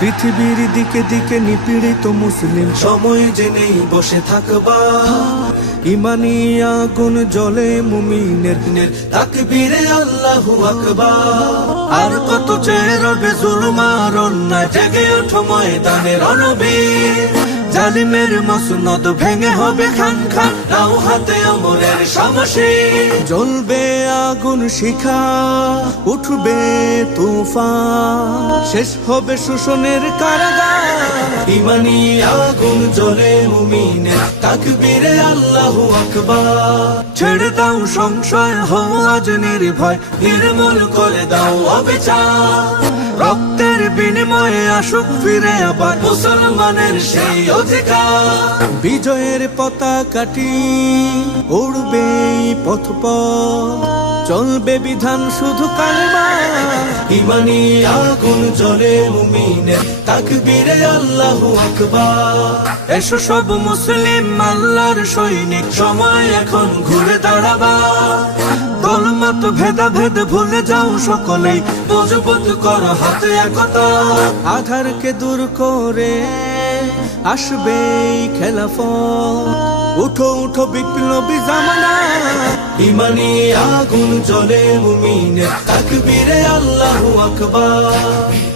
পৃথিবীর দিকে দিকে নিপীড়িত মুসলিম, সময় যে নেই বসে থাকবা। ইমানি আগুন জ্বলে মুমিনের, তাকবীরে আল্লাহু আকবার। আর কত চেয়ে রবে জুলুম আর অন্যায়, জেগে ওঠো ময়দানে রণবীর। জালিমের মসনদ ভেঙে হবে খান খান, নাও হাতে অমরের শামশির। জ্বলবে আগুন শিখা, উঠবে তুফান, শেষ হবে শোষণের কারাগার। ইমানি আগুন জ্বলে মুমিনের, তাকবীরে আল্লাহু আকবার। ছেড়ে দাও সংশয়, হও আজ নির্ভয়, নির্মূল করে দাও অবিচার। রক্তের বিনিময়ে আসুক ফিরে আবার মুসলমানের সেই অধিকার। বিজয়ের পতাকাটি উড়বে পথ-পথ, চলবে বিধান শুধু কালেমা। ইমানি আগুন জ্বলে মুমিনের, তাকবীরে আল্লাহু আকবার। এসো সব মুসলিম আল্লাহর সৈনিক, সময় এখন ঘুরে দাঁড়াবার। দলমত ভেদাভেদ ভুলে যাও সকলেই, মজবুত করো হাতে একতা। আধারকে দূর করে আসবে খেলাফত, উঠো উঠো বিপ্লবী জামানা। ইমানি আগুন জ্বলে মুমিনের, তাকবীরে আল্লাহু আকবার।